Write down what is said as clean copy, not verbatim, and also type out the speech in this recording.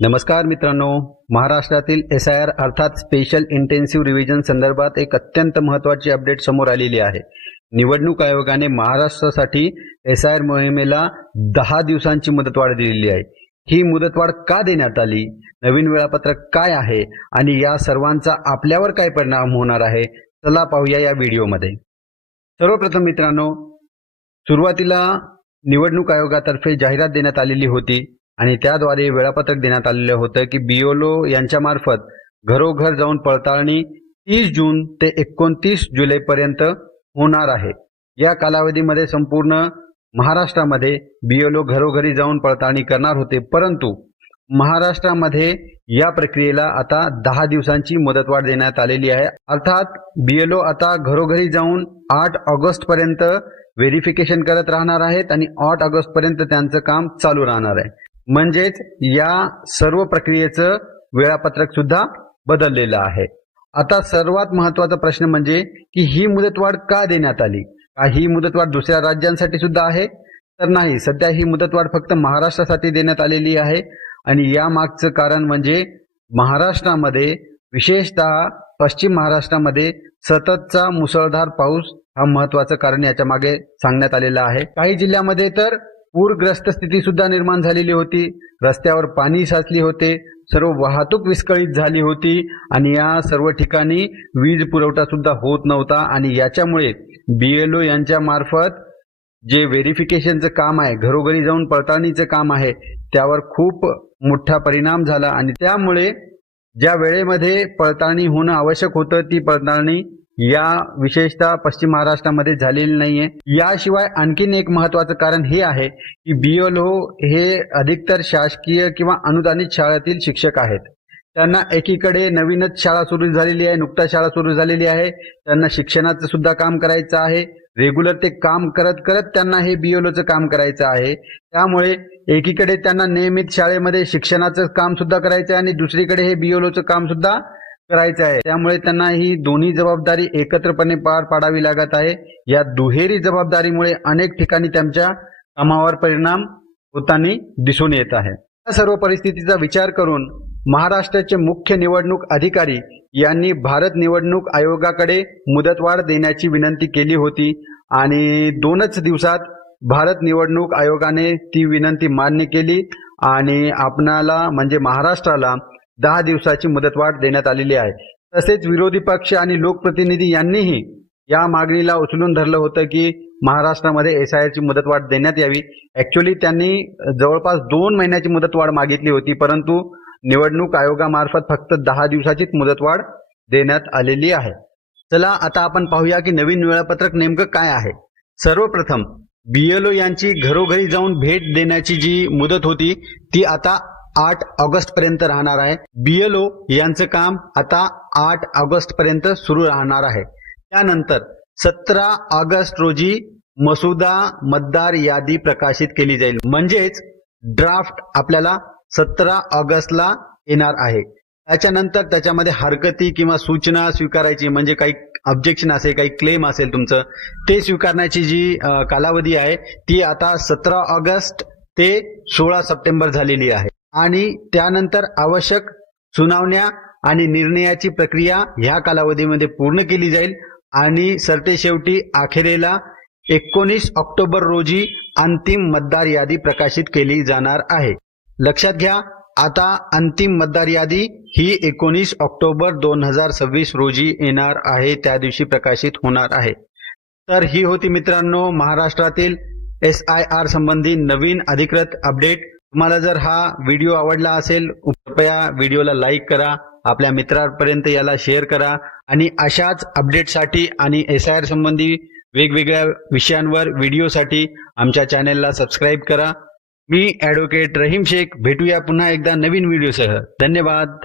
नमस्कार मित्रांनो, महाराष्ट्रातील SIR अर्थात स्पेशल इंटेन्सिव्ह रिव्हिजन संदर्भात एक अत्यंत महत्त्वाची अपडेट समोर आलेली आहे। निवडणूक आयोगाने महाराष्ट्रासाठी SIR मोहिमेला 10 दिवसांची मुदतवाढ दिलेली आहे। ही मुदतवाढ का देण्यात आली, नवीन वेळापत्रक काय आहे आणि या सर्वांचा आपल्यावर काय परिणाम होणार आहे, चला पाहूया या व्हिडिओमध्ये। सर्वप्रथम मित्रांनो, सुरुवातीला निवडणूक आयोगातर्फे जाहिरात देण्यात आलेली होती आणि त्याद्वारे वेळापत्रक देण्यात आलेलं होतं की BLO यांच्या मार्फत घरोघर जाऊन पडताळणी 30 जून ते 29 जुलैपर्यंत होणार आहे। या कालावधीमध्ये संपूर्ण महाराष्ट्रामध्ये BLO घरोघरी जाऊन पडताळणी करणार होते, परंतु महाराष्ट्रामध्ये या प्रक्रियेला आता 10 दिवसांची मुदतवाढ देण्यात आलेली आहे। अर्थात BLO आता घरोघरी जाऊन 8 ऑगस्ट पर्यंत व्हेरिफिकेशन करत राहणार आहेत आणि 8 ऑगस्ट पर्यंत त्यांचं काम चालू राहणार आहे। म्हणजेच या सर्व प्रक्रियेचं वेळापत्रक सुद्धा बदललेलं आहे। आता सर्वात महत्त्वाचा प्रश्न म्हणजे की ही मुदतवाढ का देण्यात आली? ही मुदतवाढ दुसऱ्या राज्यांसाठी सुद्धा आहे तर नाही, सध्या ही मुदतवाढ फक्त महाराष्ट्रासाठी देण्यात आलेली आहे आणि या मागचं कारण म्हणजे महाराष्ट्रामध्ये विशेषतः पश्चिम महाराष्ट्रामध्ये सततचा मुसळधार पाऊस हा महत्त्वाचं कारण याच्या मागे सांगण्यात आलेलं आहे। काही जिल्ह्यामध्ये तर पूरग्रस्त स्थिती सुद्धा निर्माण झालेली होती, रस्त्यावर पाणी साचले होते, सर्व वाहतूक विस्कळीत झाली होती आणि या सर्व ठिकाणी वीज पुरवठा सुद्धा होत नव्हता आणि याच्यामुळे BLO यांच्या मार्फत जे व्हेरिफिकेशनचं काम आहे, घरोघरी जाऊन पडताळणीचं काम आहे, त्यावर खूप मोठा परिणाम झाला आणि त्यामुळे ज्या वेळेमध्ये पडताळणी होणं आवश्यक होतं ती पडताळणी या विशेषतः पश्चिम महाराष्ट्रामध्ये झालेली नाहीये। याशिवाय आणखीन एक महत्त्वाचं कारण हे आहे की BLO हे अधिकतर शासकीय किंवा अनुदानित शाळेतील शिक्षक आहेत। त्यांना एकीकडे नवीनच शाळा सुरू झालेली आहे, नुकताच शाळा सुरू झालेली आहे, त्यांना शिक्षणाचं सुद्धा काम करायचं आहे, रेग्युलर ते काम करत करत त्यांना हे BLOचं काम करायचं आहे। त्यामुळे एकीकडे त्यांना नियमित शाळेमध्ये शिक्षणाचं काम सुद्धा करायचं आहे आणि दुसरीकडे हे BLOचं काम सुद्धा करायचं आहे। त्यामुळे त्यांना ही दोन्ही जबाबदारी एकत्रपणे पार पाडावी लागत आहे। या दुहेरी जबाबदारीमुळे अनेक ठिकाणी त्यांच्या कामावर परिणाम होताना दिसून येत आहे। या सर्व परिस्थितीचा विचार करून महाराष्ट्राचे मुख्य निवडणूक अधिकारी यांनी भारत निवडणूक आयोगाकडे मुदतवाढ देण्याची विनंती केली होती आणि 2च दिवसात भारत निवडणूक आयोगाने ती विनंती मान्य केली आणि आपणाला म्हणजे महाराष्ट्राला 10 दिवसाची मुदतवाढ देण्यात आलेली आहे। तसेच विरोधी पक्ष आणि लोकप्रतिनिधी यांनीही या मागणीला उचलून धरलं होतं की महाराष्ट्रामध्ये SIR ची मुदतवाढ देण्यात यावी। ऍक्च्युअली त्यांनी जवळपास 2 महिन्याची मुदतवाढ मागितली होती, परंतु निवडणूक आयोगामार्फत फक्त 10 दिवसाचीच मुदतवाढ देण्यात आलेली आहे। चला आता आपण पाहूया की नवीन वेळापत्रक नेमकं काय आहे। सर्वप्रथम BLO यांची घरोघरी जाऊन भेट देण्याची जी मुदत होती ती आता 8 ऑगस्ट पर्यंत राहणार आहे। BLO यांचं काम आता 8 ऑगस्ट पर्यंत सुरू राहणार आहे। त्यानंतर 17 ऑगस्ट रोजी मसुदा मतदार यादी प्रकाशित केली जाईल, म्हणजेच ड्राफ्ट आपल्याला 17 ऑगस्टला येणार आहे। त्याच्यानंतर त्याच्यामध्ये हरकती किंवा सूचना स्वीकारायची म्हणजे काही ऑब्जेक्शन असेल, काही क्लेम असेल तुमचं, ते स्वीकारण्याची जी कालावधी आहे ती आता 17 ऑगस्ट ते 16 सप्टेंबर झालेली आहे आणि त्यानंतर आवश्यक सुनावण्या आणि निर्णयाची प्रक्रिया ह्या कालावधीमध्ये पूर्ण केली जाईल आणि सरतेशेवटी अखेरेला 19 ऑक्टोबर रोजी अंतिम मतदार यादी प्रकाशित केली जाणार आहे। लक्षात घ्या, आता अंतिम मतदार यादी ही 19 ऑक्टोबर 2026 रोजी येणार आहे, त्या दिवशी प्रकाशित होणार आहे। तर ही होती मित्रांनो महाराष्ट्रातील SIR संबंधी नवीन अधिकृत अपडेट। तुम्हाला जर हा व्हिडिओ आवडला असेल कृपया व्हिडिओला लाईक करा, आपल्या मित्रांपर्यंत याला शेअर करा आणि अशाच अपडेटसाठी आणि SIR संबंधी वेगवेगळ्या विषयांवर व्हिडिओसाठी आमच्या चॅनेलला सबस्क्राईब करा। मी ॲडव्होकेट रहीम शेख, भेटूया पुन्हा एकदा नवीन व्हिडिओसह। धन्यवाद।